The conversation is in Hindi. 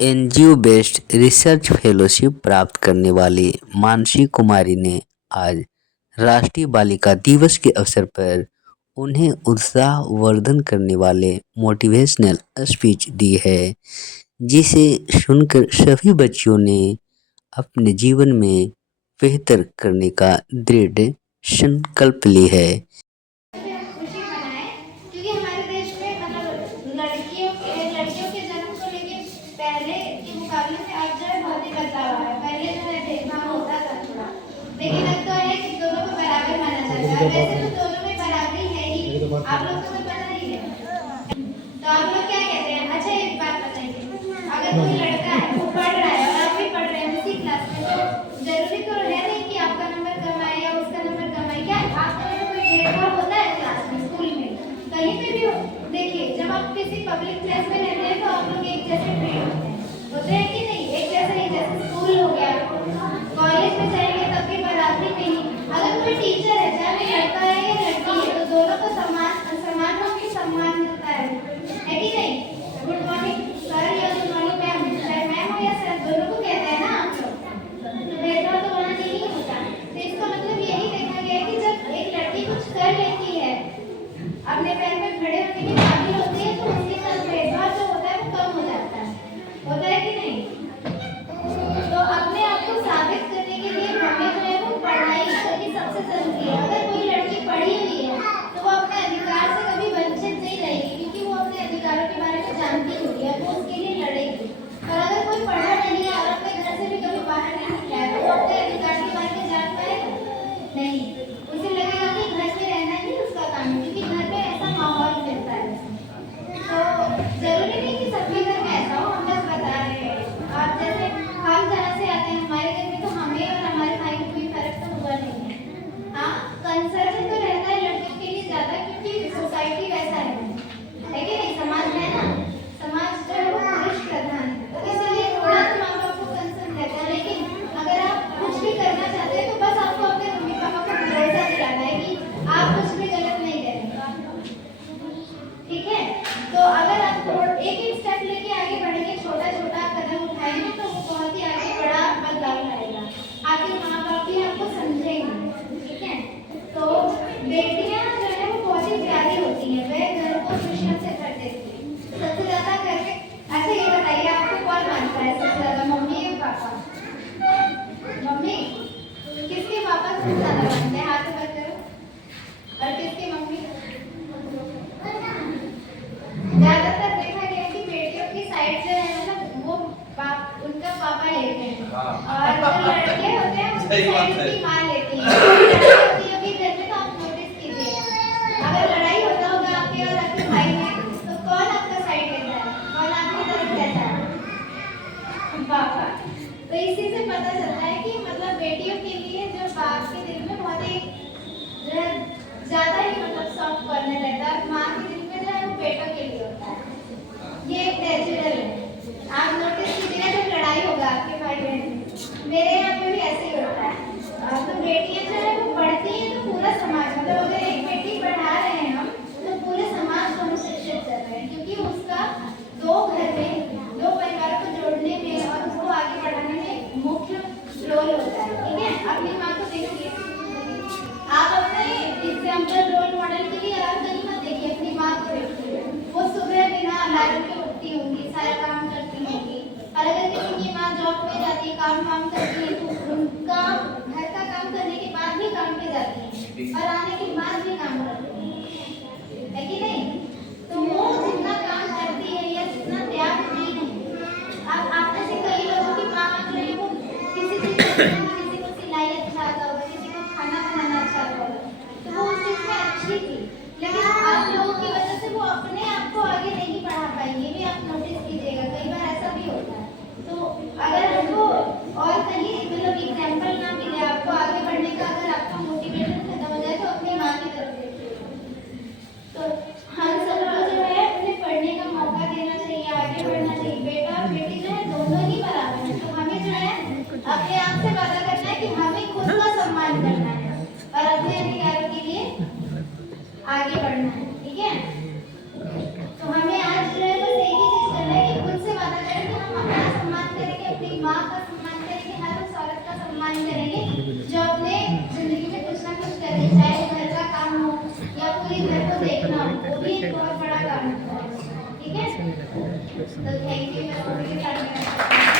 एनजीओ बेस्ड रिसर्च फेलोशिप प्राप्त करने वाली मानसी कुमारी ने आज राष्ट्रीय बालिका दिवस के अवसर पर उन्हें उत्साहवर्धन करने वाले मोटिवेशनल स्पीच दी है, जिसे सुनकर सभी बच्चियों ने अपने जीवन में बेहतर करने का दृढ़ संकल्प ली है। खुशी मनाएं क्योंकि हमारे देश में मतलब लड़कियों के जन्म को लेके पहले के मुकाबले में अब जो है बहुत ही बदलाव आया है। पहले जो है भेदभाव होता था थोड़ा, लेकिन अब तो है कि दोनों को बराबर माना जाता है। वैसे तो दोनों में बराबरी है ही, आप लोग को तो पता ही है। तो आप लोग क्या कहते हैं? अच्छा एक बात बताइए, अगर कोई लड़का है वो पढ़ रहा है और आप भी पढ़ रहे हैं उसी क्लास में, तो जरूरी तो है नहीं कि आपका नंबर कम आए या उसका नंबर कम आए। क्या आपका कोई भेदभाव होता है क्लास में, स्कूल में, कहीं पे भी हो? देखिए, जब आप किसी पब्लिक प्लेस में रहते हैं तो आप लोग एक जैसे ट्रीट होते हैं कि नहीं? एक जैसे ही, जैसे स्कूल हो गया, कॉलेज में जाएंगे तब भी बराबरी में ही। अगर कोई टीचर है, चाहे वो लड़का है या लड़की है, तो दोनों को समान समान रूप में सम्मान मिलता है कि नहीं? गुड मॉर्निंग सर या गुड मॉर्निंग मैम, चाहे मैम हो या सर, दोनों को कहते हैं ना आप लोग। तो भेदभाव तो वहाँ नहीं होता। तो इसका मतलब यही देखा गया है कि जब एक लड़की कुछ कर लेती है, अपने पैर पे खड़े होने के काबिल होती है, तो उसके साथ भेदभाव जो होता है वो कम हो जाता है। होता है कि नहीं? तो अपने आप को साबित करने के लिए हमें जो है वो पढ़ाई करनी सबसे जरूरी है। अगर कोई लड़की पढ़ी हुई है तो वो अपने अधिकार से कभी वंचित नहीं रहेगी, क्योंकि वो अपने अधिकारों के बारे में जानती होगी और वो उसके लिए लड़ेगी। और अगर कोई पढ़ा नहीं है और अपने घर से भी कभी बाहर नहीं निकला है, तो वो अपने अधिकार के बारे में जान पाएगा नहीं। उसे लगेगा कि घर में रहना ही उसका काम है, क्योंकि घर में ऐसा माहौल मिलता है। तो जरूरी नहीं कि सबके घर में ऐसा हो, हम बस बता रहे हैं। आप जैसे हम जहाँ से आते हैं, हमारे घर में तो हमें और हमारे भाई को कोई फर्क तो हुआ नहीं है। हाँ, कंसर्न तो रहता है लड़कियों के लिए ज्यादा, क्योंकि सोसाइटी वैसा है कि नहीं? समाज में ना, समाज जो है वो पुरुष प्रधान है, तो इसीलिए थोड़ा तो माँ बाप को कंसर्न रहता है। लेकिन अगर आप कुछ भी करना चाहते हैं तो बस आपको अपने मम्मी पापा को भरोसा दिलाना है कि आप कुछ भी गलत नहीं करेंगे। ठीक है? तो अगर आप एक एक स्टेप लेके आगे बढ़ेंगे, छोटा छोटा कदम उठाएंगे, तो वो बहुत ही आगे बड़ा बदलाव लाएगा। आपके माँ बाप भी आपको समझेंगे। ठीक है? तो बेटियां जो है वो बहुत ही प्यारी होती हैं, वे घर को खुशियों से भर देती हैं। सबसे ज्यादा घर में, अच्छा ये बताइए, आपको कौन मानता है सबसे ज्यादा, मम्मी या पापा? मम्मी? किसके पापा सबसे ज्यादा मानते हैं? हाथ ऊपर करो। और किसकी मम्मी? ज्यादातर देखा गया कि बेटियों की साइड जो है मतलब वो उनका पापा लेते हैं, और जो लड़के होते हैं उनकी साइड उनकी माँ लेती है। लड़ाई होती है अभी घर में, तो आप नोटिस कीजिएगा, अगर लड़ाई होता होगा आपके और आपके भाई में, तो कौन आपका साइड लेता है, कौन आपकी तरफ रहता है? पापा। तो इसी से पता चलता है कि मतलब बेटियों के लिए जो बाप के दिल में बहुत ही जो है ज्यादा ही मतलब सॉफ्ट कॉर्नर रहता है, माँ के दिल में जो है वो बेटों के लिए होता है। ये एक नेचुरल है। आप नोटिस कीजिएगा जब लड़ाई होगा आपके भाई बहन में, मेरे यहाँ पे भी ऐसे ही होता है। तो बेटियां जो है वो पढ़ती हैं तो पूरा समाज, मतलब अगर एक बेटी पढ़ा रहे हैं हम, तो पूरे समाज को हम शिक्षित कर रहे हैं, क्योंकि उसका दो घर में दो परिवारों को जोड़ने में और उसको आगे बढ़ाने में मुख्य रोल होता है। ठीक है? अपनी माँ को देखिए, आप अपने एग्जाम्पल रोल मॉडल के लिए और कहीं मत देखिए, अपनी माँ को देखिए। वो सुबह बिना अलार्म के उठती होंगी, सारा काम करती होंगी। और अगर किसी की माँ जॉब पे जाती है, काम करती है, तो उनका घर का काम करने के बाद भी काम पे जाती है और आने के बाद भी काम करती है कि नहीं? तो वो जितना काम करती है या जितना त्याग नहीं है, आप में से कई लोगों की माँ जो है वो किसी किसी को सिलाई अच्छा आता होगा, किसी को खाना बनाना अच्छा आता होगा, तो वो उस चीज में अच्छी थी। लेकिन आप लोगों की वजह से वो अपने आप को आगे नहीं बढ़ा पाई, ये भी आप नोटिस कीजिएगा, कई बार ऐसा भी होता है। तो अगर हमको और कहीं मतलब एग्जाम्पल ना मिले आपको आगे बढ़ने का, अगर आपका मोटिवेशन खत्म हो जाए, तो अपनी माँ की तरफ देखिए। तो हम सबको जो है उन्हें पढ़ने का मौका देना चाहिए, आगे बढ़ना चाहिए। बेटा और बेटी जो है दोनों ही बराबर है, तो हमें जो है अपने आप से वादा वो भी एक बहुत बड़ा कारण है। ठीक है, तो थैंक यू।